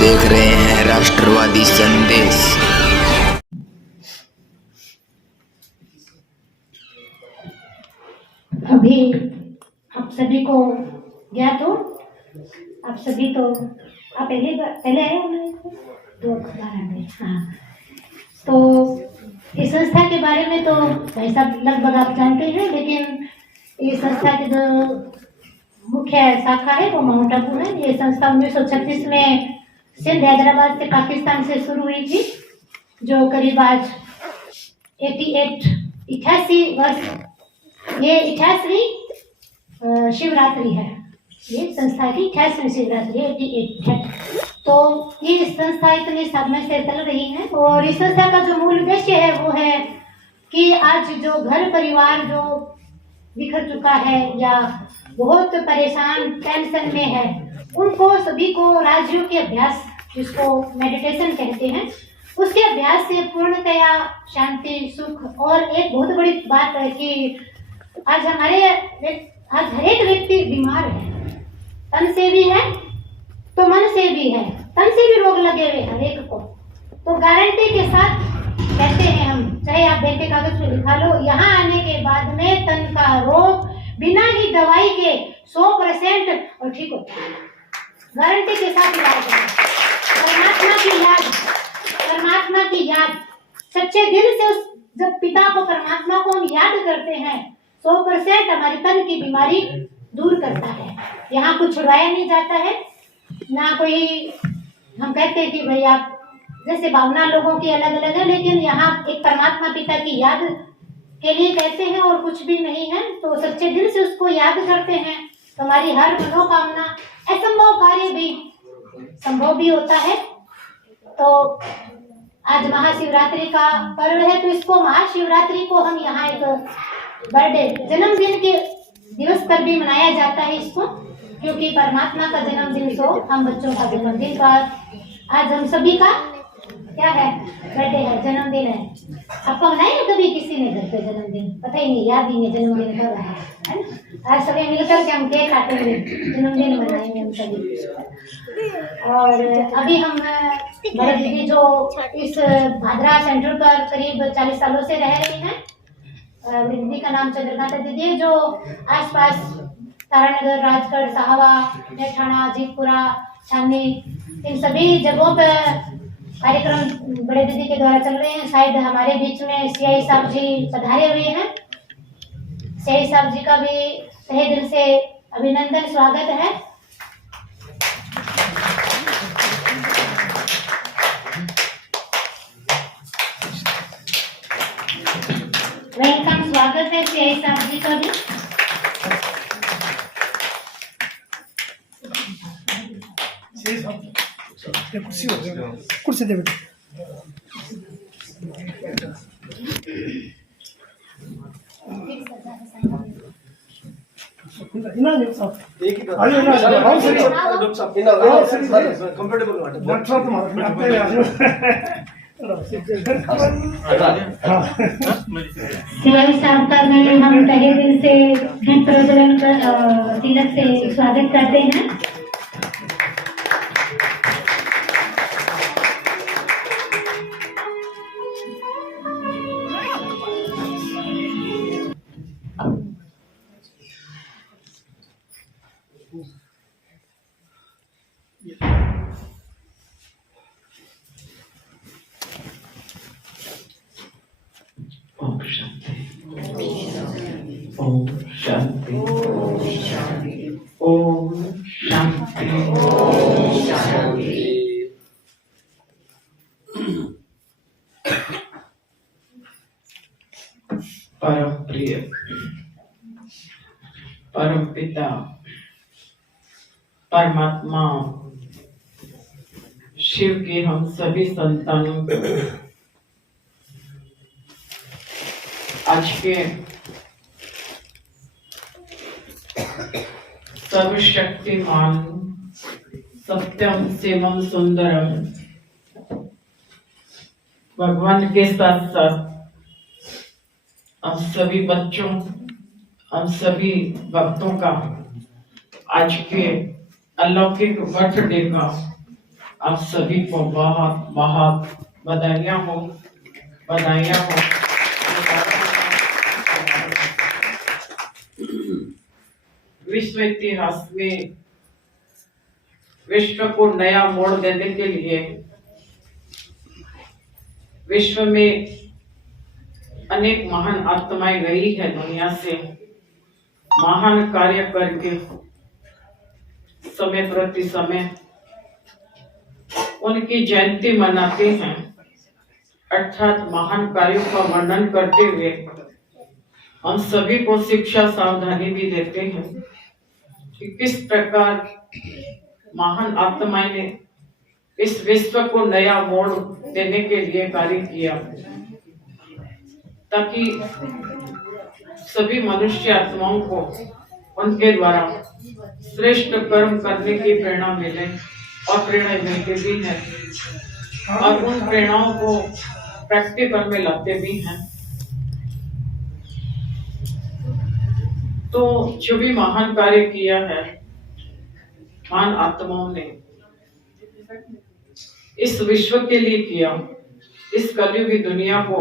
देख रहे हैं राष्ट्रवादी संदेश। अभी आप सभी को ज्ञात हो, आप सभी तो आप पहले आए हो, 2 बार आ गए। हाँ, तो इस संस्था के बारे में तो भाई साहब लगभग आप जानते हैं, लेकिन इस संस्था की जो मुख्य शाखा है वो माउंट आबू है। ये संस्था 1936 में सिंध हैदराबाद से पाकिस्तान से शुरू हुई थी, जो करीब आज 88 वर्ष, ये 88वीं शिवरात्रि है। ये संस्था की 88वीं शिवरात्रि 88 है। तो ये संस्था इतने समय से चल रही है, और इस संस्था का जो मूल उद्देश्य है वो है कि आज जो घर परिवार जो बिखर चुका है या बहुत परेशान टेंशन में है, उनको सभी को राजयोग के अभ्यास, जिसको मेडिटेशन कहते हैं, उसके अभ्यास से पूर्णतया शांति, सुख। और एक बहुत बड़ी बात है कि आज हर एक व्यक्ति बीमार है, तन से भी है तो मन से भी है, तन से भी रोग लगे हुए हर एक को। तो गारंटी के साथ कहते हैं हम, चाहे आप बैंक के कागज पे लिखा लो, यहाँ आने के बाद में तन का रोग बिना ही दवाई के 100% और ठीक होता है। गारंटी के साथ इलाज है। परमात्मा की याद सच्चे दिल से, उस जब पिता को, परमात्मा को हम याद करते हैं, 100% हमारी तन की बीमारी दूर करता है। यहाँ कुछ छुड़वाया नहीं जाता है ना कोई। हम कहते हैं कि भाई आप, जैसे भावना लोगों की अलग अलग है, लेकिन यहाँ एक परमात्मा पिता की याद के लिए कहते हैं और कुछ भी नहीं है। तो सच्चे दिल से उसको याद करते हैं तो हमारी हर मनोकामना, असंभव कार्य भी संभव भी होता है। तो आज महाशिवरात्रि का पर्व है, तो इसको महाशिवरात्रि को हम यहाँ एक बर्थडे, जन्मदिन के दिवस पर भी मनाया जाता है इसको, क्योंकि परमात्मा का जन्मदिन तो हम बच्चों का जन्मदिन पर, आज हम सभी का क्या है, बर्थडे है, जन्मदिन है। आपको मनाया ना कभी किसी ने घर पे जन्मदिन? पता ही नहीं, याद ही नहीं जन्मदिन कब है ना। आज सभी मिलकर के हम केक काटेंगे, जन्मदिन मनाएंगे हम सभी। और अभी हम बड़े दीदी जो इस भादरा सेंटर पर करीब 40 सालों से रह रही हैं, दीदी का नाम चंद्रकांता दीदी है, जो आसपास तारानगर, राजगढ़, साहवा, नेठाना, जीतपुरा, छावनी, इन सभी जगहों पर कार्यक्रम बड़े दीदी के द्वारा चल रहे हैं। शायद हमारे बीच में सीआई साहब जी पधारे हुए हैं। सीआई साहब जी का भी तहे दिल से अभिनंदन, स्वागत है। वेलकम, स्वागत है सीआई साहब जी का भी। कुर्सी दे बेटा। एक ही शिवाजी साहब का भी हम तहे दिल से दीप प्रज्वलन कर तिलक से स्वागत करते हैं। ओम शांति, ओम शांति, ओम शांति, ओम शांति। परम प्रिय परम पिता परमात्मा शिव के हम सभी संतानों को आज के सर्वशक्तिमान सत्यम शिवम सुंदरम भगवान के साथ साथ हम सभी बच्चों, हम सभी भक्तों का आज के अलौकिक बर्थडे का आप सभी को बहुत बहुत बधाइयाँ हो। विश्व इतिहास में विश्व को नया मोड़ देने के लिए विश्व में अनेक महान आत्माएं गई है दुनिया से, महान कार्य करके समय प्रति समय उनकी जयंती मनाते हैं, अर्थात महान कार्यों का वर्णन करते हुए हम सभी को शिक्षा सावधानी भी देते हैं कि किस प्रकार महान आत्माएं ने इस विश्व को नया मोड़ देने के लिए कार्य किया, ताकि सभी मनुष्य आत्माओं को उनके द्वारा श्रेष्ठ कर्म करने की प्रेरणा मिले और प्रेरणा मिलती भी है और उन प्रेरणाओं को प्रैक्टिकल में लाते भी हैं। तो जो भी महान कार्य किया है महान आत्माओं ने इस विश्व के लिए किया, इस कलयुगी दुनिया को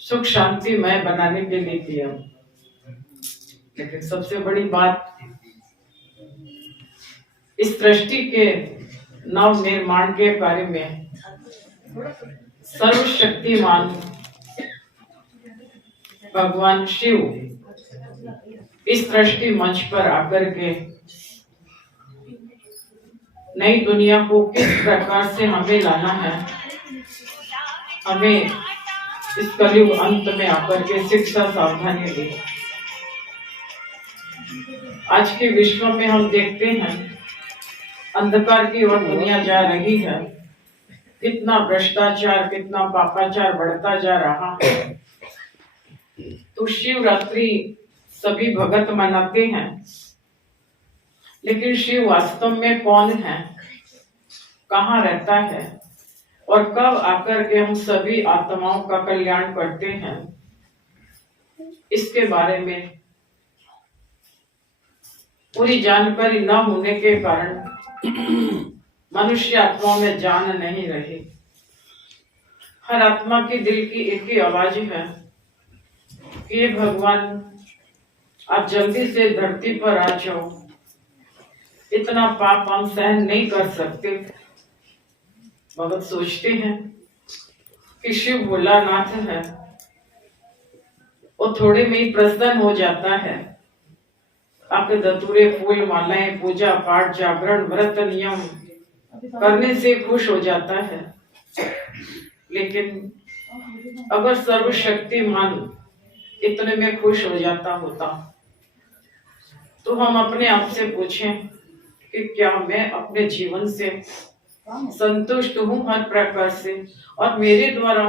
सुख शांतिमय बनाने के लिए किया। लेकिन सबसे बड़ी बात, इस सृष्टि के नव निर्माण के कार्य में सर्वशक्तिमान भगवान शिव इस सृष्टि मंच पर आकर के नई दुनिया को किस प्रकार से हमें लाना है, हमें इस कलयुग अंत में आकर के शिक्षा सावधानी दी। आज के विश्व में हम देखते हैं अंधकार की ओर दुनिया जा रही है, कितना भ्रष्टाचार, कितना पापाचार बढ़ता जा रहा है। तो शिवरात्रि सभी भगत मनाते हैं, लेकिन शिव वास्तव में कौन है, कहाँ रहता है और कब आकर के हम सभी आत्माओं का कल्याण करते हैं, इसके बारे में पूरी जानकारी न होने के कारण मनुष्य आत्माओं में जान नहीं रही। हर आत्मा की दिल की एक ही आवाज है कि भगवान आप जल्दी से धरती पर आ जाओ, इतना पाप हम सहन नहीं कर सकते। भगत सोचते हैं कि शिव भोलानाथ है, वो थोड़े में ही प्रसन्न हो जाता है, आपके धतूरे फूल मालाएं पूजा पाठ जागरण व्रत नियम करने से खुश हो जाता है। लेकिन अगर सर्वशक्तिमान इतने में खुश हो जाता होता तो हम अपने आप से पूछें कि क्या मैं अपने जीवन से संतुष्ट हूँ हर प्रकार से, और मेरे द्वारा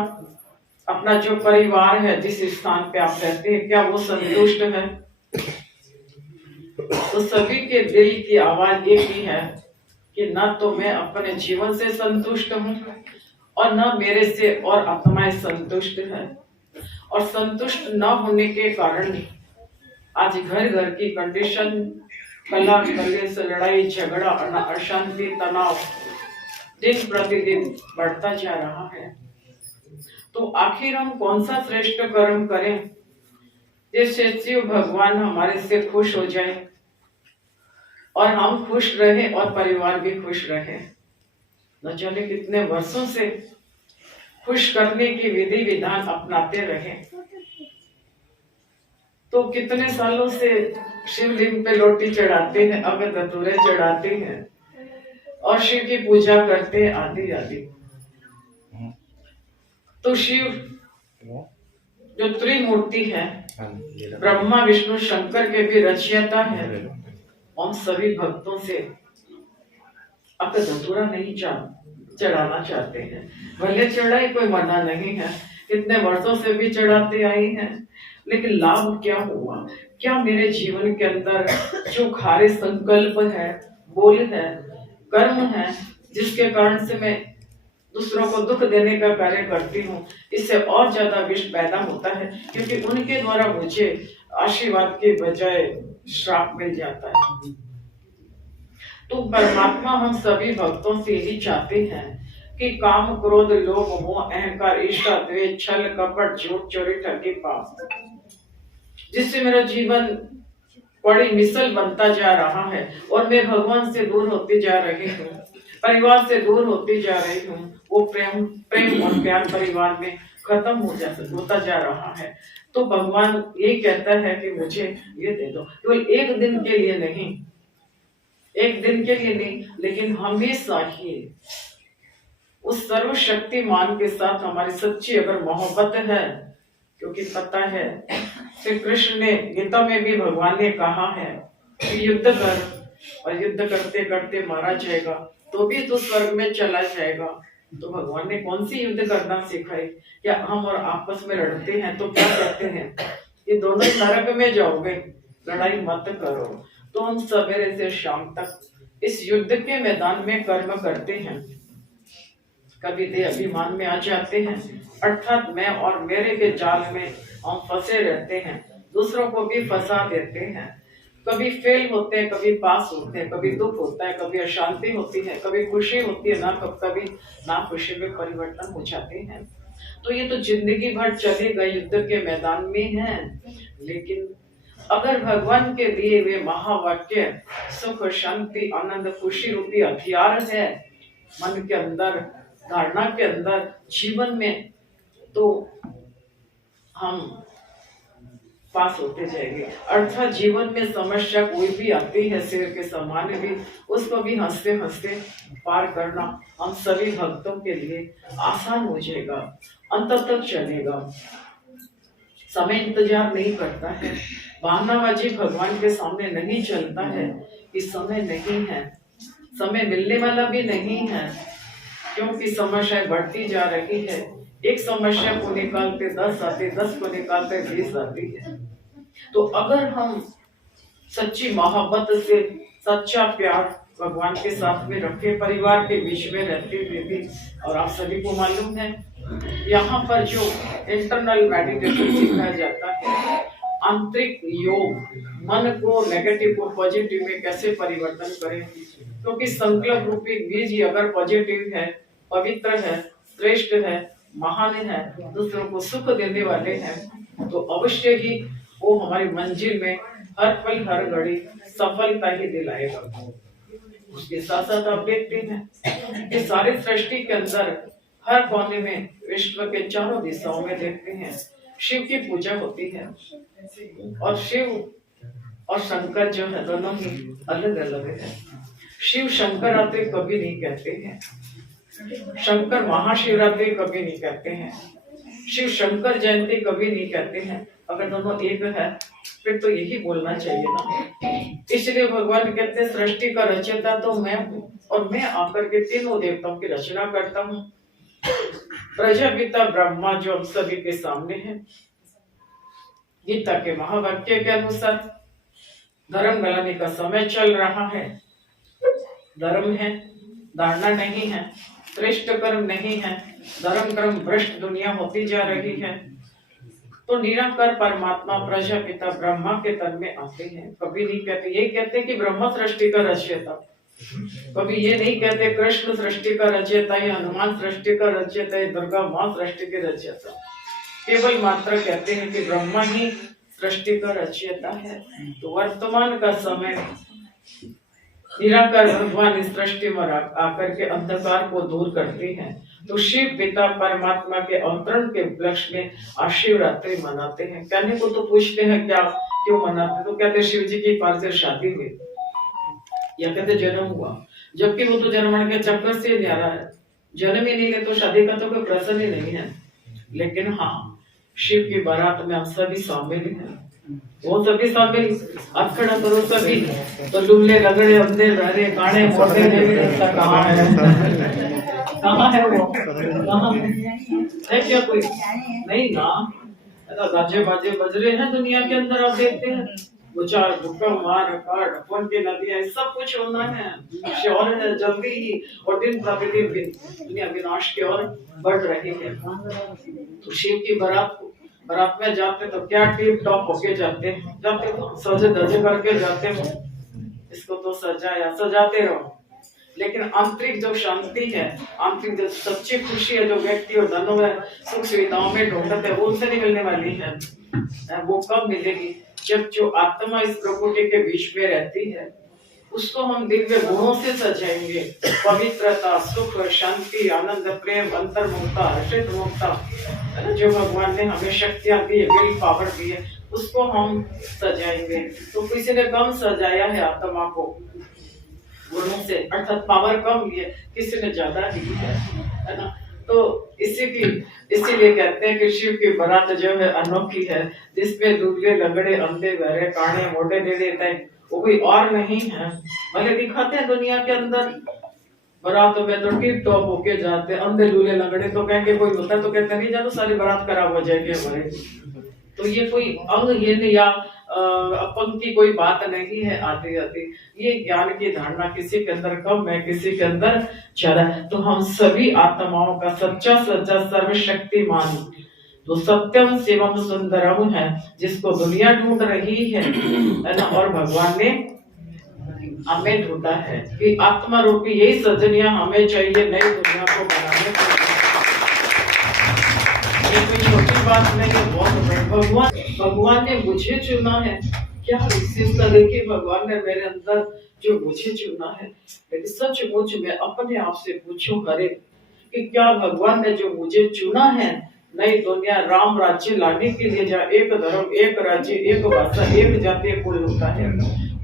अपना जो परिवार है, जिस स्थान पे आप रहते हैं, क्या वो संतुष्ट है? तो सभी के दिल की आवाज एक ही है कि न तो मैं अपने जीवन से संतुष्ट हूँ और न मेरे से और आत्माएं संतुष्ट है। और संतुष्ट न होने के कारण आज घर घर की कंडीशन, कला कलेश, लड़ाई झगड़ा, अशांति, तनाव दिन प्रतिदिन बढ़ता जा रहा है। तो आखिर हम कौन सा श्रेष्ठ कर्म करें जिससे शिव भगवान हमारे से खुश हो जाए और हम खुश रहे और परिवार भी खुश रहे। न जाने कितने वर्षों से खुश करने की विधि विधान अपनाते रहे, तो कितने सालों से शिवलिंग पे लोटी चढ़ाते हैं, अगर धतूरे चढ़ाते हैं और शिव की पूजा करते हैं आदि आदि। तो शिव जो त्रिमूर्ति है, ब्रह्मा विष्णु शंकर के भी रचयिता है, हम सभी भक्तों से अब धतूरा नहीं चढ़ाना चाहते हैं। भले चढ़ाई, कोई मना नहीं है, कितने वर्षों से भी चढ़ाते आई हैं, लेकिन लाभ क्या हुआ? क्या मेरे जीवन के अंदर जो खारे संकल्प है, बोल है, कर्म है, जिसके कारण से मैं दूसरों को दुख देने का कार्य करती हूँ, इससे और ज्यादा विष पैदा होता है, क्योंकि उनके द्वारा मुझे आशीर्वाद के बजाय श्राप मिल जाता है। तो परमात्मा हम सभी भक्तों से यही चाहते हैं कि काम क्रोध लोभ मोह अहंकार ईर्ष्या द्वेष छल कपट झूठ चोरी ठगी पाप, जिससे मेरा जीवन बड़ी मिसल बनता जा रहा है और मैं भगवान से दूर होती जा रही हूँ, परिवार से दूर होती जा रही हूँ। वो प्रेम और प्यार परिवार में खत्म होता जा रहा है। तो भगवान ये कहता है कि मुझे ये दे दो, केवल एक दिन के लिए नहीं, एक दिन के लिए नहीं, लेकिन हमेशा ही उस सर्वशक्तिमान के साथ हमारी सच्ची अगर मोहब्बत है, क्योंकि पता है श्री कृष्ण ने गीता में भी भगवान ने कहा है कि युद्ध कर, और युद्ध करते करते मारा जाएगा तो भी तो स्वर्ग में चला जाएगा। तो भगवान ने कौन सी युद्ध करना सिखाई? क्या हम और आपस में लड़ते हैं तो क्या कहते हैं ये दोनों नरक में जाओगे, लड़ाई मत करो। तो हम सवेरे से शाम तक इस युद्ध के मैदान में कर्म करते हैं, कभी देह अभिमान में आ जाते हैं, अर्थात मैं और मेरे के जाल में हम फंसे रहते हैं, दूसरों को भी फंसा देते हैं। कभी फेल होते हैं, कभी पास होते हैं, कभी दुख होता है, कभी अशांति होती है, कभी खुशी होती है, कभी ना खुशी में परिवर्तन हो जाते हैं। तो ये तो जिंदगी भर चलेगा, युद्ध के मैदान में है। लेकिन अगर भगवान के दिए हुए महावाक्य सुख शांति आनंद खुशी रूपी हथियार है मन के अंदर, धारणा के अंदर, जीवन में, तो हम पास होते जाएंगे। अर्थात जीवन में समस्या कोई भी आती है, शेर के समान भी, उसको भी हंसते हंसते पार करना हम सभी भक्तों के लिए आसान हो जाएगा, अंत तक चलेगा। समय इंतजार नहीं करता है, बहानाबाजी भगवान के सामने नहीं चलता है कि समय नहीं है, समय मिलने वाला भी नहीं है, क्योंकि समस्याएं बढ़ती जा रही है। एक समस्या को निकालते 10 आते, 10 को निकालते 20 आती है। तो अगर हम सच्ची मोहब्बत से सच्चा प्यार भगवान के साथ में रखे, परिवार के बीच में रहते हुए भी, और आप सभी को मालूम है यहाँ पर जो इंटरनल मेडिटेशन सिखाया जाता है, आंतरिक योग, मन को नेगेटिव को पॉजिटिव में कैसे परिवर्तन करें, क्योंकि संकल्प रूपी बीज अगर पॉजिटिव है, पवित्र है, श्रेष्ठ है, महान है, दूसरों को सुख देने वाले हैं, तो अवश्य ही वो हमारी मंजिल में हर पल हर घड़ी सफलता ही दिलाएगा। उसके साथ साथ आप देखते हैं कि सारी सृष्टि के अंदर हर कोने में, विश्व के चारों दिशाओं में देखते हैं शिव की पूजा होती है, और शिव और शंकर जो है दोनों ही अलग अलग है। शिव शंकरात्रि कभी नहीं कहते हैं, शंकर महाशिवरात्रि कभी नहीं कहते हैं, शिव शंकर जयंती कभी नहीं कहते हैं। अगर दोनों एक है फिर तो यही बोलना चाहिए ना। इसलिए भगवान कहते हैं सृष्टि का रचयिता तो मैं हूँ, और मैं आकर के तीनों देवताओं की रचना करता हूँ। प्रजापिता ब्रह्मा जो हम सभी के सामने है, गीता के महावाक्य के अनुसार धर्म गलाने का समय चल रहा है। धर्म है, धारणा नहीं है, श्रेष्ठ कर्म नहीं है, धर्म कर्म भ्रष्ट दुनिया होती जा रही है। तो निरंकार परमात्मा प्रजापिता ब्रह्मा के तन में आते हैं। कभी नहीं कहते, ये कहते कि ब्रह्मा सृष्टि का रचयिता, कभी ये नहीं कहते कृष्ण सृष्टि का रचयिता है, हनुमान सृष्टि का रचयिता है, दुर्गा माँ सृष्टि के रचयिता। केवल मात्र कहते हैं कि ब्रह्मा ही सृष्टि का रचयिता है। तो वर्तमान का समय निराकार भगवान इस सृष्टि में आकर के अंधकार को दूर करते हैं। तो शिव पिता परमात्मा के अवतरण के उपलक्ष्य में शिवरात्रि मनाते हैं। कहने को तो पूछते हैं क्या क्यों मनाते, तो कहते शिव जी की पार से शादी हुई, या कहते जन्म हुआ, जबकि वो तो जन्म के चक्कर से नहीं आ रहा है, जन्म ही नहीं है तो शादी का तो कोई प्रश्न ही नहीं है। लेकिन हाँ, शिव की बारात में हम सभी शामिल हैं, वो सभी शामिल, अखड़ा करो सभी, तो लुल्ले लगड़े अंधे बहरे काने मोटे कहाँ है, कहाँ है वो, कहाँ है क्या कोई नहीं ना। गाजे बाजे बज रहे हैं दुनिया के अंदर, आप देखते हैं वो चार भूकंप मार काट फोन के नदियां सब कुछ होना है, श्योर है जल्दी ही, और दिन प्रतिदिन दुनिया विनाश की ओर बढ़ रही है। तो शिव की बारात में जाते तो क्या टिप टॉप होके जाते हैं, जाते हो सजे धजे करके जाते हो, इसको तो सजाया, सजाते रहो, लेकिन आंतरिक जो शांति है, आंतरिक जो सच्ची खुशी है, जो व्यक्ति और धनों में सुख सुविधाओं में ढूंढते हैं, वो उनसे नहीं मिलने वाली है। वो कब मिलेगी? जब जो आत्मा इस प्रकृति के बीच में रहती है, उसको हम दिव्य गुणों से सजाएंगे। पवित्रता, सुख, शांति, आनंद, प्रेम, अंतर्मुखता, हर्षित मुक्ता, जो भगवान ने हमें शक्तियां दी है, विल पावर दी है, उसको हम सजाएंगे। तो किसी ने कम सजाया है आत्मा को गुणों से, अर्थात पावर कम ली है, किसी ने ज्यादा दी है ना। तो इसीलिए कहते हैं कि शिव की बारात जो है अनोखी है, जिसमें दूल्हे, लंगड़े, अंधे, बहरे, काने, मोटे, टेढ़े, वो कोई और नहीं है। भले दिखाते हैं दुनिया के अंदर बारातों में तो टिप टॉप होके जाते हैं, अंधे, दूल्हे, लंगड़े, तो कहेंगे कोई होता है तो कहते नहीं जानो सारी बारात खराब हो जाएगी हमारे। तो ये कोई अंगहीन या अपन की कोई बात नहीं है। आती आती ये ज्ञान की धारणा किसी के अंदर कम है, किसी के अंदर ज्यादा। तो हम सभी आत्माओं का सच्चा सच्चा सर्वशक्तिमान जो सत्यम शिवम सुंदरम है, जिसको दुनिया ढूंढ रही है ना, और भगवान ने हमें ढूंढा है कि आत्मा रूपी यही सजनियां हमें चाहिए नई दुनिया को बनाने के लिए। ये कोई छोटी बात नहीं है, बहुत बड़ी। भगवान ने मुझे चुना है। क्या विशेषता देखिए, भगवान ने मेरे अंदर जो मुझे चुना है। लेकिन सचमुच में अपने आप से पूछो हरे कि क्या भगवान ने जो मुझे चुना है नई दुनिया राम राज्य लाने के लिए, जहाँ एक धर्म, एक राज्य, एक भाषा, एक जातीय कुल होता है,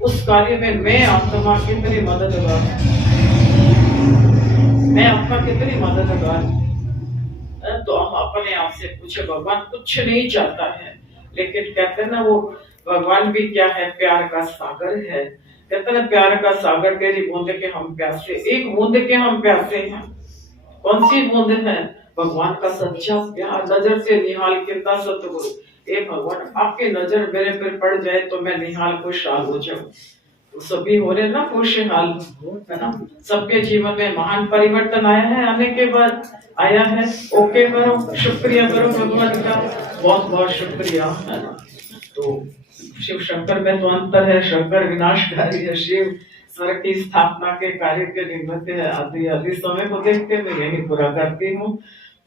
उस कार्य में मैं आत्मा कितनी मददगार, मैं आपका कितनी मददगार। तो हम अपने आप से पूछे, भगवान कुछ नहीं चाहता है, लेकिन कहते हैं ना वो भगवान भी क्या है, प्यार का सागर है। कहते हैं प्यार का सागर, तेरी बूंद के हम प्यासे, एक बूंद के हम प्यासे हैं। कौन सी बूंद है? भगवान का सच्चा प्यार। नजर से निहाल कितना सतगुरु, ए भगवान आपकी नजर मेरे पर पड़ जाए तो मैं निहाल खुशहाल हो जाऊं। तो सभी हो रहे ना खुशहाल, है ना। सबके जीवन में महान परिवर्तन आया है, आने के बाद आया है। ओके करो, शुक्रिया करो भगवान का, बहुत बहुत शुक्रिया, है ना। तो शिव शंकर में तो अंतर है, शंकर विनाशकारी है, शिव स्वर्ग की स्थापना के कार्य के निमित्त है। आदि आदि समय को देखते मैं यही पूरा करती हूँ।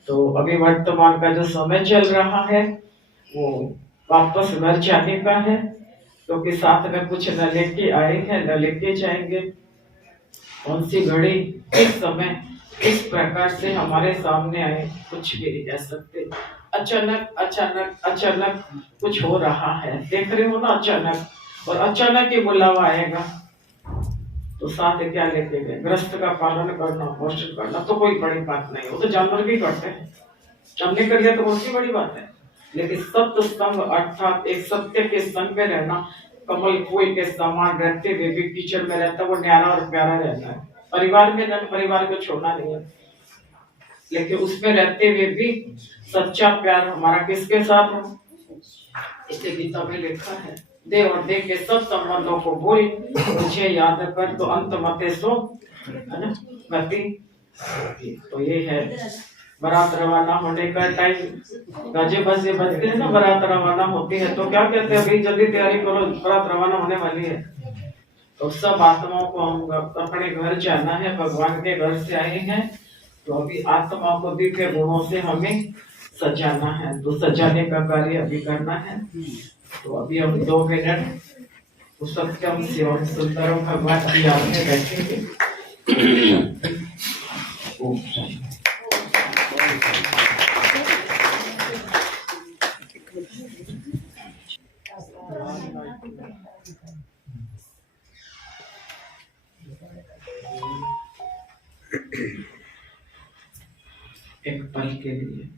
तो अभी वर्तमान का जो समय चल रहा है वो वापस घर जाने का है, क्योंकि साथ में कुछ न लेके आए हैं न लेके जाएंगे। कौन सी घड़ी किस समय इस प्रकार से हमारे सामने आए, कुछ भी नहीं कह सकते। अचानक अचानक अचानक कुछ हो रहा है, देख रहे हो ना, अचानक, और अचानक ही बुलावा आएगा। तो साथ क्या लेके गए? ग्रस्त का पालन करना, पोषण करना तो कोई बड़ी बात नहीं, वो तो जानवर भी करते हैं, हमने कर लिया तो कौन सी बड़ी बात है। लेकिन सत्य संग अर्थात एक सत्य के संग में रहना, कमल फूल के समान रहते हुए भी कीचड़ में रहता, वो न्यारा और प्यारा रहता है। परिवार में जन परिवार को छोड़ना नहीं है, लेकिन उसमें रहते हुए भी सच्चा प्यार हमारा किसके साथ हो, इसे गीता में लिखा है। दे और दे के सब संबंधों को भूल मुझे याद कर तो अंत मते सो, है ना, गति। तो ये है बारात रवाना होने का टाइम। गाजे बजे बजते हैं ना, बारात रवाना होती है तो क्या कहते हैं, अभी जल्दी तैयारी करो, बारात रवाना होने वाली है। तो सब आत्माओं को हम अपने घर जाना है, भगवान के घर से आए हैं, तो अभी आत्माओं को दिव्य गुणों से हमें सजाना है। तो सजाने का कार्य अभी करना है। तो अभी हम 2 मिनट तो सत्यम शिवम सुंदरम भगवान की याद में बैठेंगे। एक पल के लिए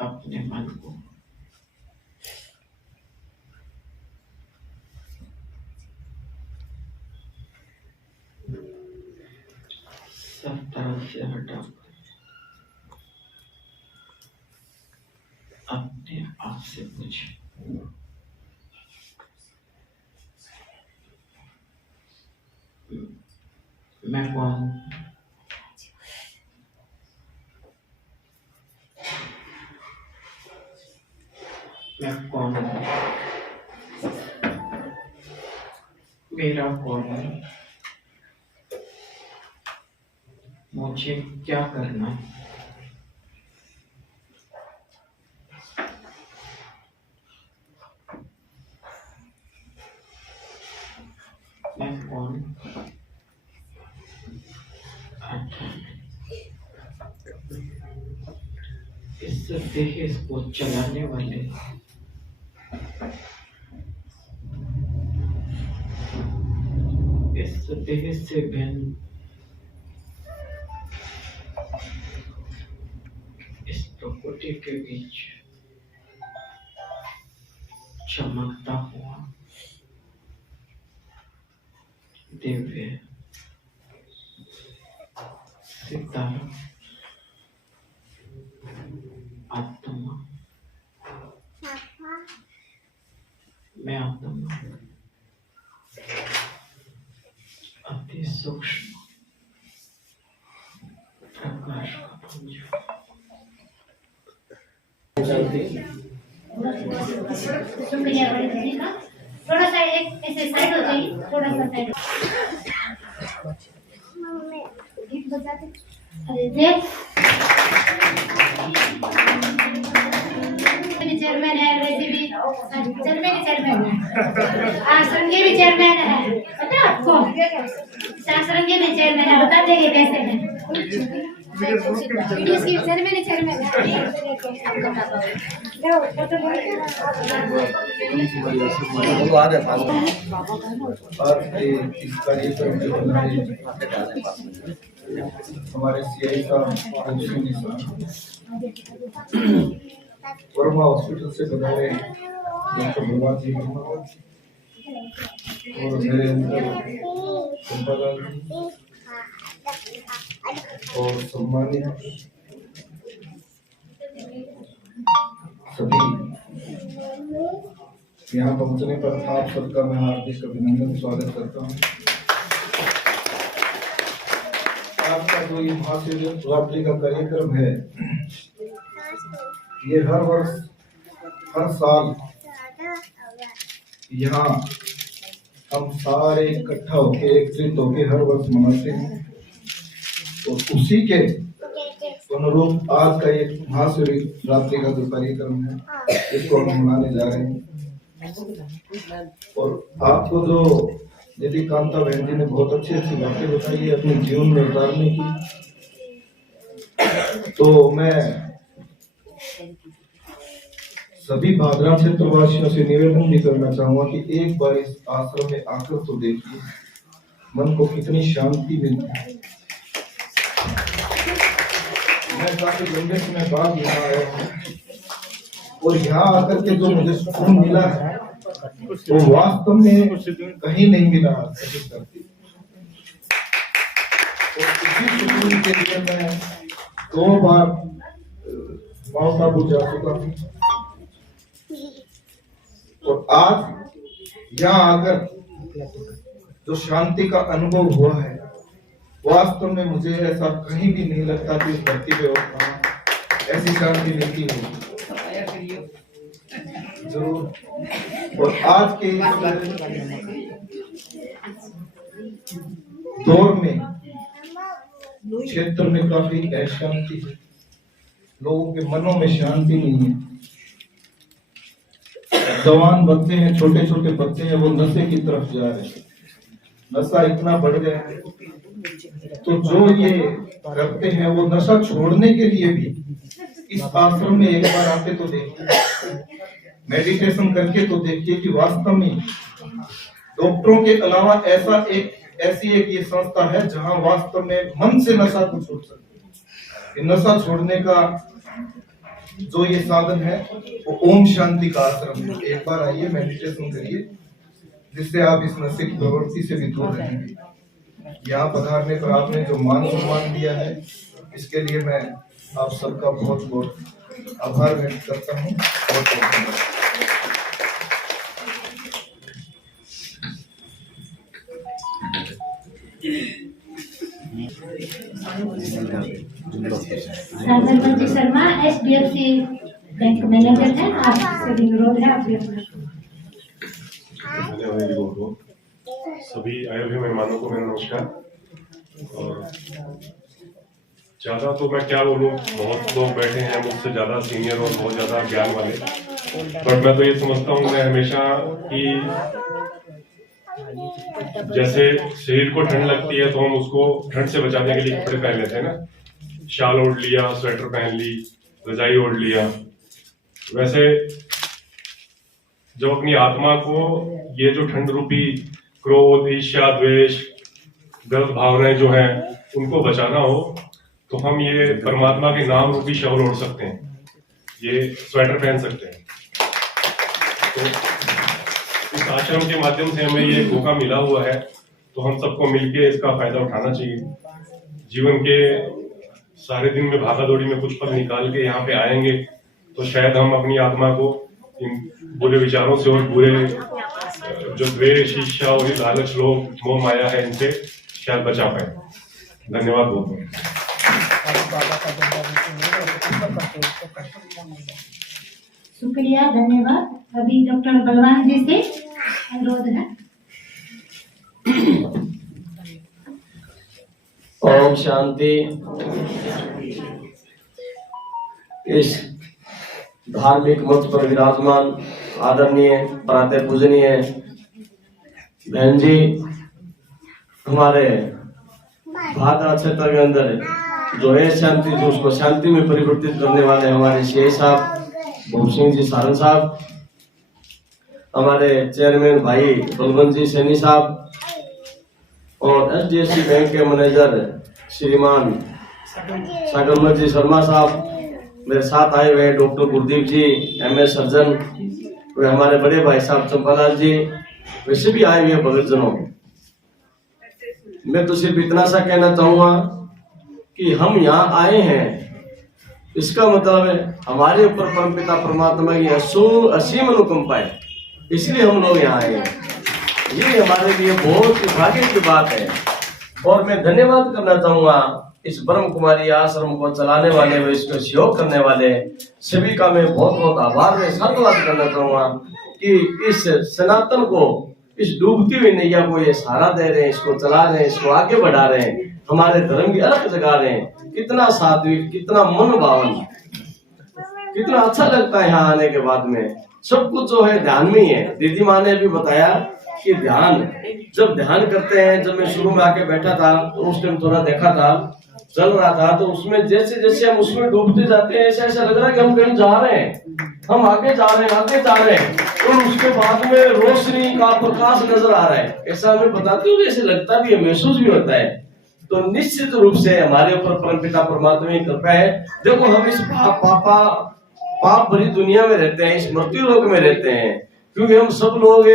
अपने मन को सब तरफ से हटा अपने आप से पूछे, मैं कौन हूँ? मैं कौन हूँ? मेरा कौन है, मुझे क्या करना है। मैं कौन, इस देह को चलाने वाले इस देह से भिन्न इस प्रकृति के बीच चमकता हुआ दिव्य सितारा आत्मा, मैं आत्मा अति सूक्ष्म प्रकाश का पुंज। शुक्रिया बड़ी दीदी का। थोड़ा सा एक ऐसे साइड हो जाइए, थोड़ा सा साइड। गीत बजा दे। अरे देख, चेयरमैन है, वैसे भी चेयरमैन है, आश्रंगी भी चेयरमैन है, पता है आपको? आश्रंगी भी चेयरमैन है, बता देंगे कैसे है। वीडियो की चेयरमैन है। हमारे सीआई साहब वर्मा हॉस्पिटल से बना रहे डॉक्टर भगवान जी और मेरे संपादक और सम्मानित सभी, यहाँ पहुंचने पर आप सबका मैं हार्दिक अभिनंदन स्वागत करता हूँ। आपका जो ये महाशिवरात्रि का कार्यक्रम है, ये हर वर्ष हर साल यहाँ हम सारे इकट्ठा होके एकत्रित होके हर वर्ष मनाते हैं। और उसी के अनुरूप आज का ये महाशिवरात्रि का जो कार्यक्रम है, इसको हम मनाने जा रहे हैं। और आपको जो यदि कांता बहन जी ने बहुत अच्छी अच्छी बातें बताई है अपने जीवन में उतारने की, तो मैं सभी भादरा क्षेत्रवासियों से निवेदन भी करना चाहूंगा कि एक बार इस आश्रम में आकर तो देखिए, मन को कितनी शांति मिलती है। मैं काफी लंबे समय बाद यहाँ आया हूँ और यहाँ आकर के जो मुझे सुकून मिला है वो वास्तव में कहीं नहीं मिला। और इसी सुकून के लिए मैं 2 बार माउंट आबू जा चुका हूँ और आज यहाँ आकर जो शांति का अनुभव हुआ है, वास्तव में मुझे ऐसा कहीं भी नहीं लगता कि इस धरती पे और ऐसी शांति मिलती होगी। जरूर। और आज के दौर में क्षेत्र में काफी अशांति है, लोगों के मनों में शांति नहीं है। जवान बच्चे हैं, छोटे छोटे बच्चे हैं, वो नशे की तरफ जा रहे हैं। नशा इतना बढ़ गया है, तो जो ये करते हैं वो नशा छोड़ने के लिए भी इस आश्रम में एक बार आके तो देखिए, मेडिटेशन करके तो देखिए कि वास्तव में डॉक्टरों के अलावा ऐसी एक ये संस्था है जहां वास्तव में मन से नशा को छोड़ सकते हैं। नशा छोड़ने का जो ये साधन है वो ओम शांति का आश्रम है। एक बार आइए, मेडिटेशन करिए, जिससे आप इस नशे की प्रवृत्ति से भी दूर रहेंगे। यहाँ पधारने पर आपने जो मान सम्मान दिया है, इसके लिए मैं आप सबका बहुत बहुत आभार व्यक्त करता हूँ। बहुत धन्यवाद। Sagar Sharma HDFC bank manager है, आपसे अनुरोध है आप सभी आए हुए मेहमानों को मेरा नमस्कार। और ज़्यादा तो मैं क्या बोलूँ, बहुत लोग बैठे हैं मुझसे ज़्यादा सीनियर और बहुत ज़्यादा ज्ञान वाले, बट मैं तो ये समझता हूँ मैं हमेशा कि जैसे शरीर को ठंड लगती है तो हम उसको ठंड से बचाने के लिए कपड़े पहन लेते हैं ना, शाल ओढ़ लिया, स्वेटर पहन ली, रजाई ओढ़ लिया, वैसे जब अपनी आत्मा को ये जो ठंड रूपी क्रोध, ईर्ष्या, द्वेष, गलत भावनाएं जो हैं उनको बचाना हो तो हम ये परमात्मा के नाम रूपी शॉल ओढ़ सकते हैं, ये स्वेटर पहन सकते हैं। तो इस आश्रम के माध्यम से हमें ये मौका मिला हुआ है, तो हम सबको मिलके इसका फायदा उठाना चाहिए। जीवन के सारे दिन में भागा दौड़ी में कुछ पल निकाल के यहाँ पे आएंगे तो शायद हम अपनी आत्मा को इन बुरे विचारों से और बुरे जो द्वेष, ईर्ष्या और लालच, लोभ, मोह माया है, इनसे शायद बचा पाए। धन्यवाद बहुत बहुत। शुक्रिया, धन्यवाद। अभी डॉक्टर बलवान जी से अनुरोध है। ओम शांति। इस धार्मिक मंच पर विराजमान आदरणीय प्रातः पूजनीय बहन जी, हमारे भादरा क्षेत्र के अंदर जो है शांति, जो उसको शांति में परिवर्तित करने वाले हमारे शेख साहब, भूप सिंह जी सारन साहब, हमारे चेयरमैन भाई बलवंत जी सैनी साहब और HDFC बैंक के मैनेजर श्रीमान सागरमल जी शर्मा साहब, मेरे साथ आए हुए डॉक्टर गुरदीप जी, MS सर्जन, वे हमारे बड़े भाई साहब चंपालाल जी, वैसे भी आए हुए भगतजनों। मैं तो सिर्फ इतना सा कहना चाहूंगा कि हम यहाँ आए हैं, इसका मतलब है हमारे ऊपर परमपिता परमात्मा की असीम अनुकंपा है, इसलिए हम लोग यहाँ आए हैं। ये हमारे लिए बहुत भाग्य की बात है। और मैं धन्यवाद करना चाहूंगा इस ब्रह्म कुमारी आश्रम को चलाने वाले व इसको सहयोग करने वाले सभी का मैं बहुत बहुत आभार में साधुवाद करना चाहूंगा कि इस सनातन को, इस डूबती हुई नैया को ये सहारा दे रहे हैं, इसको चला रहे हैं, इसको आगे बढ़ा रहे हैं, हमारे धर्म की अलग जगा रहे हैं। कितना सात्विक, कितना मन भावन, कितना अच्छा लगता है यहाँ आने के बाद में। सब कुछ जो है ध्यान में ही है। दीदी माँ ने भी बताया कि ध्यान, जब ध्यान करते हैं, जब मैं शुरू में आके बैठा था तो उस टाइम थोड़ा देखा था, चल रहा था, तो उसमें जैसे जैसे हम उसमें डूबते जाते हैं ऐसा ऐसा लग रहा है कि हम कहीं जा रहे हैं, हम आगे जा रहे हैं, आगे जा रहे हैं, और उसके बाद में रोशनी का प्रकाश नजर आ रहा है। ऐसा हमें बताते हुए ऐसे लगता भी है, महसूस भी होता है। तो निश्चित रूप से हमारे ऊपर परमपिता परमात्मा की कृपा है। देखो हम इस पाप भरी दुनिया में रहते हैं, इस मृत्यु लोक में रहते हैं, क्योंकि हम सब लोग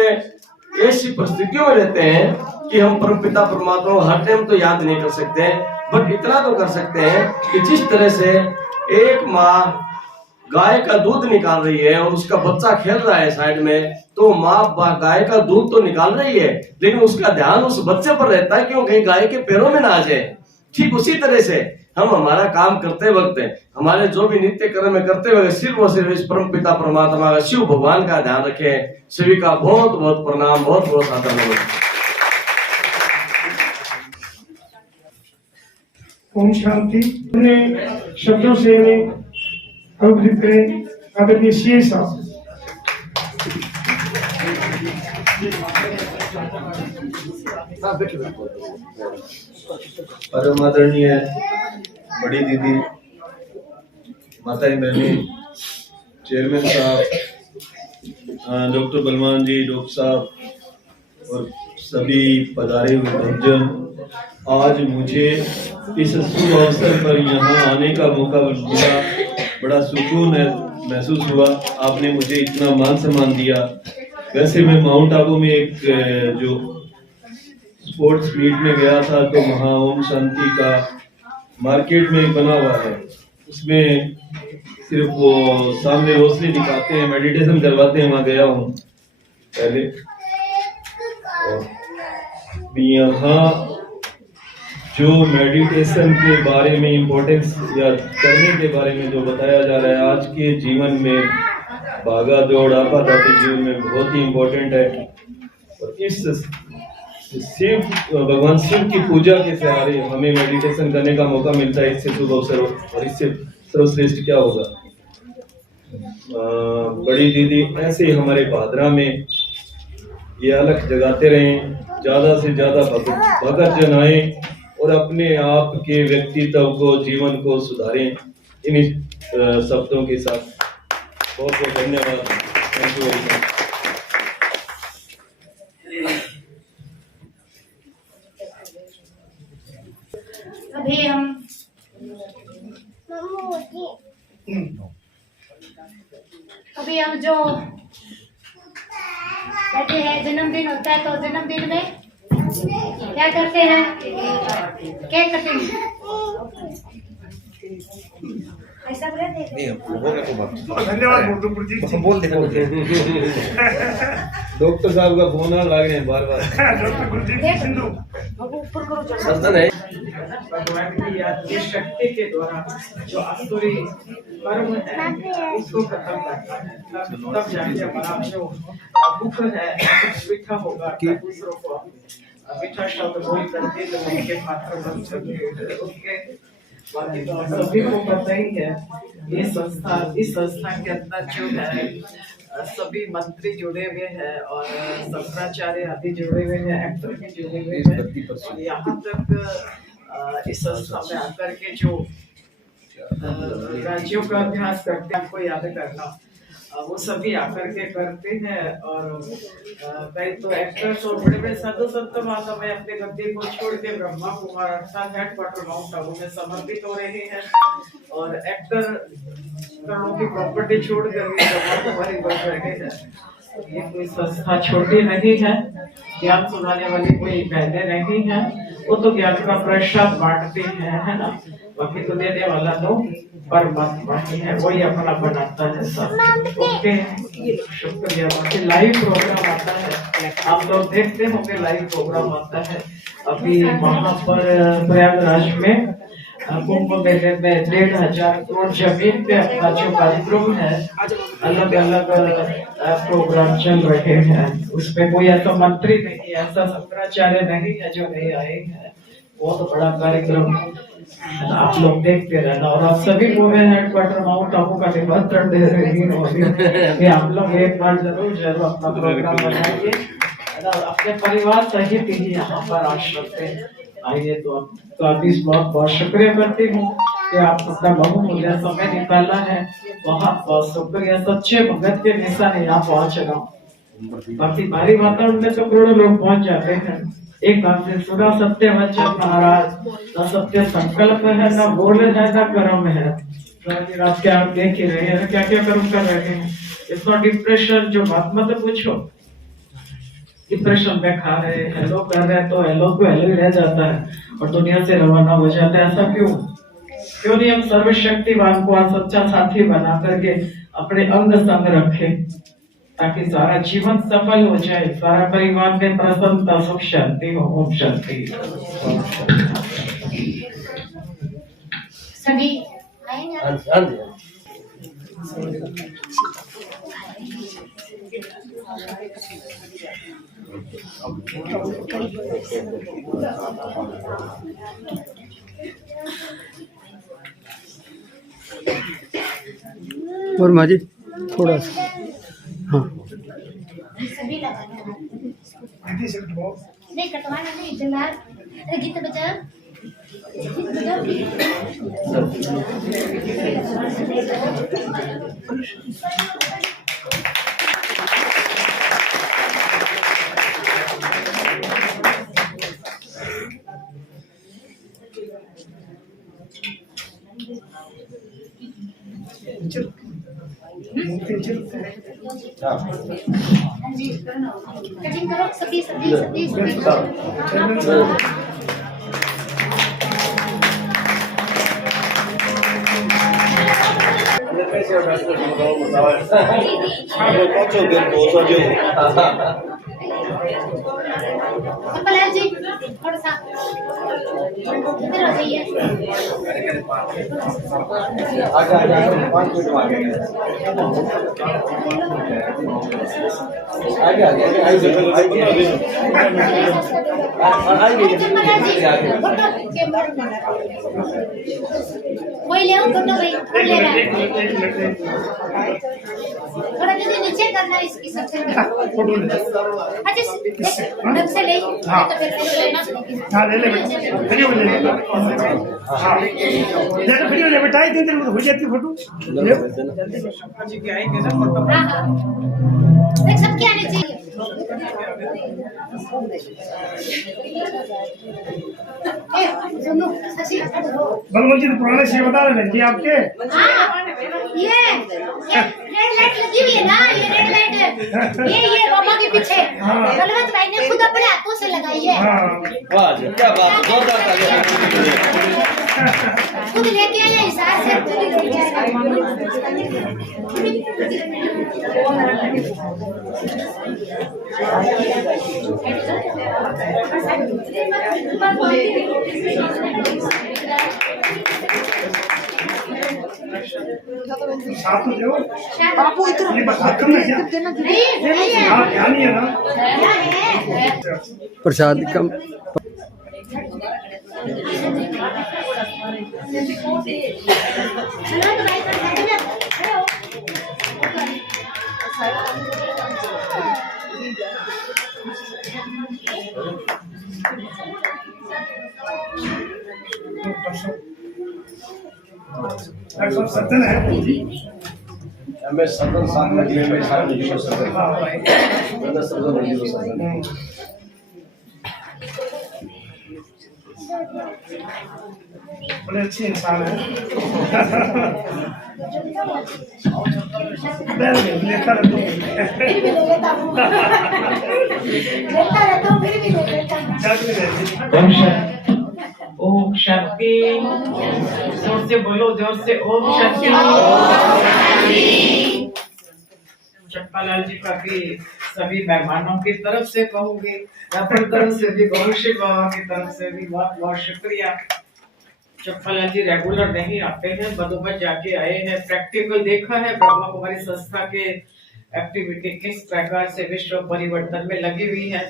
ऐसी परिस्थितियों में रहते हैं कि हम परमपिता परमात्मा को हर टाइम तो याद नहीं कर सकते, बट इतना तो कर सकते हैं कि जिस तरह से एक माँ गाय का दूध निकाल रही है और उसका बच्चा खेल रहा है साइड में, तो माँ गाय का दूध तो निकाल रही है, लेकिन उसका ध्यान उस बच्चे पर रहता है क्यों कहीं गाय के पैरों में ना आ जाए। ठीक उसी तरह से हम हमारा काम करते वक्त, हमारे जो भी नित्य कर्म में करते हुए सिर्फ और सिर्फ इस परम पिता परमात्मा का, शिव भगवान का ध्यान रखें। सभी का बहुत बहुत प्रणाम, बहुत बहुत आदर नमस्कार। ओम शांति। अपने शब्दों से अवगत करें आदरणीय सीए साहब। परम आदरणीय बड़ी दीदी, माताएं बहनें, चेयरमैन साहब, डॉक्टर बलवान जी, डॉक्टर साहब और सभी पधारे हुए भक्तजन, आज मुझे इस शुभ अवसर पर यहाँ आने का मौका मिला। बड़ा सुकून महसूस हुआ, आपने मुझे इतना मान सम्मान दिया। वैसे मैं माउंट आबू में एक जो स्पोर्ट्स मीट में गया था, तो वहाँ ओम शांति का मार्केट में बना हुआ है, उसमें सिर्फ वो सामने रोशनी दिखाते हैं, मेडिटेशन करवाते हैं, वहाँ गया हूँ पहले। और यहाँ जो मेडिटेशन के बारे में इम्पोर्टेंस या करने के बारे में जो बताया जा रहा है, आज के जीवन में भागा दौड़ आपाधापी जीवन में बहुत ही इम्पोर्टेंट है। और इस शिव भगवान शिव की पूजा के सहारे हमें मेडिटेशन करने का मौका मिलता है। इससे शुभ अवसर और इससे सर्वश्रेष्ठ क्या होगा। बड़ी दीदी ऐसे ही हमारे भादरा में ये अलख जगाते रहें, ज्यादा से ज्यादा भगत जन आए और अपने आप के व्यक्तित्व को, जीवन को सुधारें। इन शब्दों के साथ बहुत बहुत धन्यवाद। Thank you very much. अभी हम जो बैठे हैं, जन्मदिन होता है तो जन्मदिन में क्या करते हैं? Cake cutting. ऐसा बोले थे। धन्यवाद बोल डॉक्टर साहब का फोन आ लग रहे हैं बार बार। डॉक्टर गुरजीत सिंधु। भगवान की याद की शक्ति के द्वारा जो आसुरी कर्म है उसको खत्म करता है। तब जाके हमारा जो दुख है मीठा होगा। दूसरों को मीठा शब्द बोल करके जो उनके पात्र बन सके उसके। बाकी तो सभी को पता ही है इस संस्था के अंदर जो है सभी मंत्री जुड़े हुए हैं और शंकराचार्य आदि जुड़े हुए हैं, एक्टर भी जुड़े हुए हैं। और यहाँ तक इस संस्था में आकर के जो राज्यों का अभ्यास करते हैं, आपको याद करना, वो सभी आकर के करते हैं। और कई तो एक्टर्स और बड़े बड़े साधु संत महात्मा में अपने गद्दी को छोड़ के ब्रह्मा कुमार अर्थात हेडक्वार्टर माउंट आबू में समर्पित हो रहे हैं। और एक्टर की प्रॉपर्टी छोड़ कर ब्रह्मा कुमारी बन रहे हैं। ये कोई संस्था छोटी नहीं है, ज्ञान सुनाने वाली कोई बहनें नहीं है। वो तो ज्ञान का प्रसाद बांटती है ना। बाकी तो देने वाला तो परमात्मा ही है, वही अपना बनाता है सब। ओके, शुक्रिया। बाकी लाइव प्रोग्राम आता है, आप लोग देखते होंगे लाइव प्रोग्राम आता है। अभी वहाँ पर प्रयागराज में कुंभ मेले में 1,500 करोड़ जमीन पे अपना जो कार्यक्रम है, अलग अलग प्रोग्राम चल रहे हैं। उसमें कोई ऐसा मंत्री नहीं, ऐसा शंकराचार्य नहीं है जो नहीं आए हैं। बहुत बड़ा कार्यक्रम आप लोग देखते रहना। और आप सभी को मैं हेडक्वार्टर माउंट आबू का निमंत्रण दे रही हूँ। आप लोग एक बार जरूर अपना प्रोग्राम बनाइए, अपने परिवार सहित ही यहाँ पर आश्रम पे आइए। तो इस बहुत बहुत शुक्रिया करती हूँ कि आप अपना बहुमूल्य समय निकाला है। बहुत बहुत शुक्रिया। सच्चे भगत के निशान यहाँ पहुँच रहा हूँ। बाकी भारी वातावरण में तो करोड़ों लोग पहुँच जाते हैं। एक बात से सुना सत्य वचन महाराज, न सत्य संकल्प है, न बोल है, न कर्म है। रात के आप देख ही रहे हैं क्या क्या कर्म कर रहे हैं। इसका डिप्रेशन जो बात मत पूछो, डिप्रेशन में खा रहे हैं, हेलो कर रहे हैं तो हेलो ही रह जाता है और दुनिया से रवाना हो जाता है। ऐसा क्यों नहीं हम सर्वशक्तिवान को सच्चा साथी बना करके अपने अंग संग रखें, ताकि सारा जीवन सफल हो जाए, सारा परिवार में प्रसन्नता सुख शांति हो। ओम शांति। सभी और माजी थोड़ा सा, हाँ सभी लगाना नहीं, कटवाना नहीं। जला गीत बजा जी कटिंग करो। सभी जी थोड़ा सा इधर हो जाइए। कोई ले फोटो भाई कौन ले रहा है? थोड़ा दीदी नीचे करना इसकी सबसे अच्छा ढंग से ले तो फिर फोटो लेना। हाँ ले ले वीडियो ले ले। हाँ जैसे वीडियो ले बेटा 3 दिन में हो जाती फोटो। जी के आएंगे ना फोटो। हाँ हाँ देख सबके आने चाहिए। सुनो अच्छी बलवंत जी पुराने से बता रहे हैं जी आपके। हाँ ये रेड लाइट लगी हुई है ना, ये रेड लाइट ये बाबा के पीछे बलवंत भाई ने खुद अपने हाथों से लगाई है। वाह क्या बात, जोरदार तालियां। खुद लेके आया हिसाब से खुद ही लेके साथ में दो बापू इधर ये बता कम है क्या? नहीं हाँ ध्यान ही है ना प्रसाद कम सब सत्तन है हमें सदन साथ में दिए में सारे निजी सदन अंदर सदन निजी सदन बड़े अच्छे इंसान है। लेता रहता ओम शक्ति। जोर से बोलो, जोर से ओम शक्ति। चंपालाल जी का भी सभी मेहमानों की तरफ से कहूंगी, अपनी तरफ से भी गौरी बाबा की तरफ से भी बहुत बहुत शुक्रिया। चंपालाल जी रेगुलर नहीं आते हैं, बदोबद जाके आए हैं, प्रैक्टिकल देखा है ब्रह्मा कुमारी संस्था के एक्टिविटी किस प्रकार से विश्व परिवर्तन में लगी हुई है।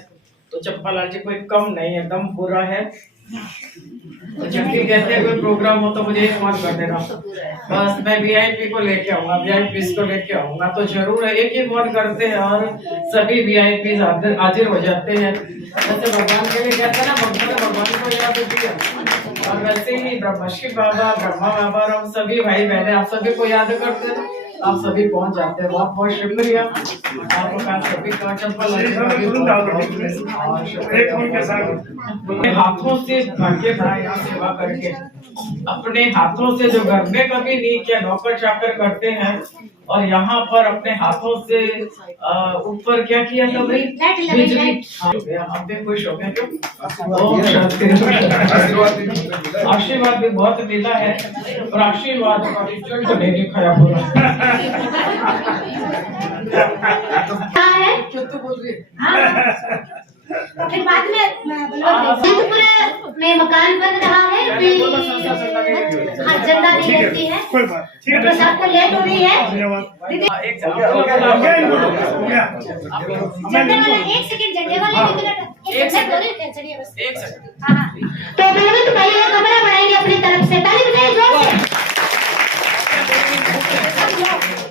तो चंपालाल जी कोई कम नहीं है, दम पूरा है। तो जब भी कहते हैं कोई प्रोग्राम हो तो मुझे फोन कर देना, बस मैं वीआईपी को लेके आऊंगा, वीआईपी को लेके आऊंगा। तो जरूर है, एक ही फोन करते हैं और सभी वीआईपी हाजिर हो जाते हैं। जैसे भगवान के लिए कहते हैं ना, भक्तों ने भगवान को याद किया, और वैसे ही ब्रह्मश्री बाबा, ब्रह्मा बाबा, हम सभी भाई बहने आप सभी को याद करते हैं, आप सभी पहुंच जाते हैं। बहुत बहुत शुक्रिया आपका सभी का। चंपालाल जी अपने हाथों से घर के यहाँ सेवा करके, अपने हाथों से जो घर में कभी नहीं किया, नौकर चाकर करते हैं, और यहाँ पर अपने हाथों से ऊपर क्या किया था भाई, बिजली। हम भी खुश हो गए, आशीर्वाद भी बहुत मिला है, और आशीर्वाद का रिजल्ट नहीं दिखाया पूरा। फिर बाद में मकान बन रहा है, झंडा भी रहती है, प्रसाद को लेट हो रही है। झंडे वाला 1 सेकंड, झंडे वाले एक सेकंड बस। हाँ तो बलवंत भाई ये कमरा बनाएंगे अपनी तरफ से, ताली बजाइए जोर से।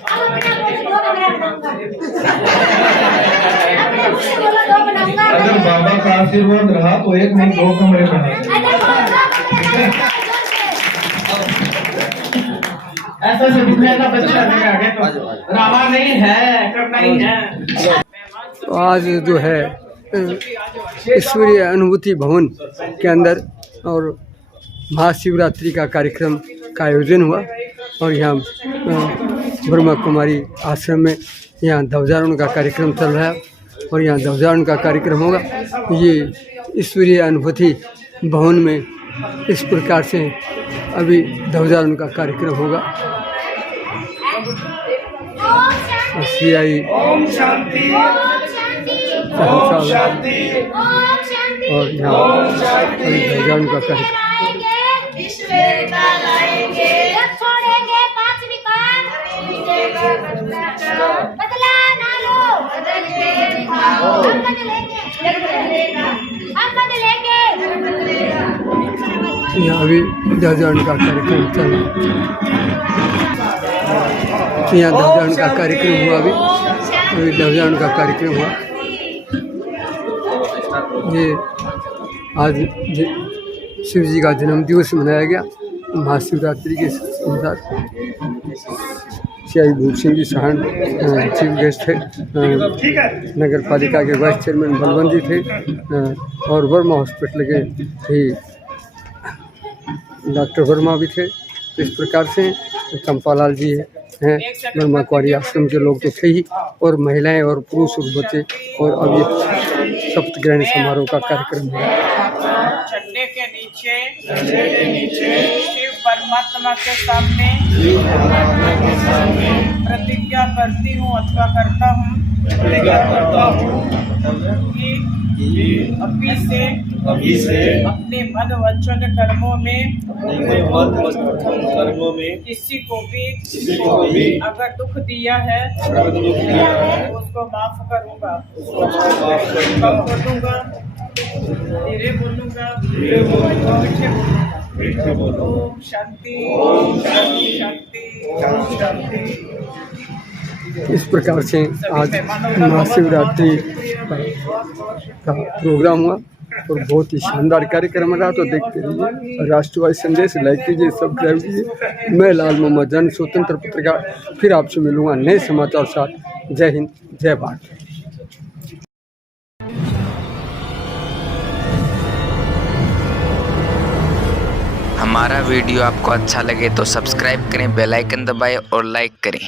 अब अपना दो कमरा बनाऊंगा, अगर बाबा का आशीर्वाद रहा तो एक नहीं 2 कमरे बना। ऐसा से दुनिया का बच्चा आ गया तो रावा नहीं है, करना ही है। तो आज जो है ईश्वरीय अनुभूति भवन के अंदर और महाशिवरात्रि का कार्यक्रम का आयोजन हुआ, और यहाँ ब्रह्मा कुमारी आश्रम में यहाँ ध्वजारोहण का कार्यक्रम चल रहा है, और यहाँ ध्वजारोहण का कार्यक्रम होगा। ये ईश्वरीय अनुभूति भवन में इस प्रकार से अभी ध्वजारोहण का कार्यक्रम होगा। ओम शांति, CI ओम शांति, ओम शांति। शांति। और यहाँ अभी ध्वजारोहण का कार्यक्रम छोड़ेंगे 5 विकार, बदला ना लो, हम बदलेंगे। यहाँ अभी ध्वजारोहण का कार्यक्रम चल रहा है। यहाँ ध्वजारोहण का कार्यक्रम हुआ अभी ध्वजारोहण का कार्यक्रम हुआ। ये आज शिव जी का जन्म दिवस मनाया गया। महाशिवरात्रि के अनुसार श्री भूप सिंह जी साहन चीफ गेस्ट थे, नगर पालिका के वाइस चेयरमैन बलवंत जी थे, और वर्मा हॉस्पिटल के भी डॉक्टर वर्मा भी थे। इस प्रकार से चंपालाल जी हैं, वर्मा कुआरी आश्रम के लोग तो थे ही, और महिलाएं और पुरुष और बच्चे। और अब ये शपथ ग्रहण समारोह का कार्यक्रम है। झंडे के नीचे शिव परमात्मा के सामने प्रतिज्ञा करती हूँ अथवा करता हूँ कि अभी से अपने मन वचन कर्मों में किसी को भी अगर दुख दिया है तो उसको माफ करूँगा। कम बोलूँगा, धीरे बोलूँगा, मीठे बोलूँगा। ओम शांति, शांति, शांति। इस प्रकार से आज महाशिवरात्रि का प्रोग्राम हुआ और बहुत ही शानदार कार्यक्रम रहा। तो देखते रहिए राष्ट्रवादी संदेश, लाइक कीजिए, सब्सक्राइब कीजिए। मैं लाल मोहम्मद जन स्वतंत्र पत्रकार फिर आपसे मिलूंगा नए समाचार साथ। जय हिंद, जय भारत। हमारा वीडियो आपको अच्छा लगे तो सब्सक्राइब करें, बेल आइकन दबाएं और लाइक करें।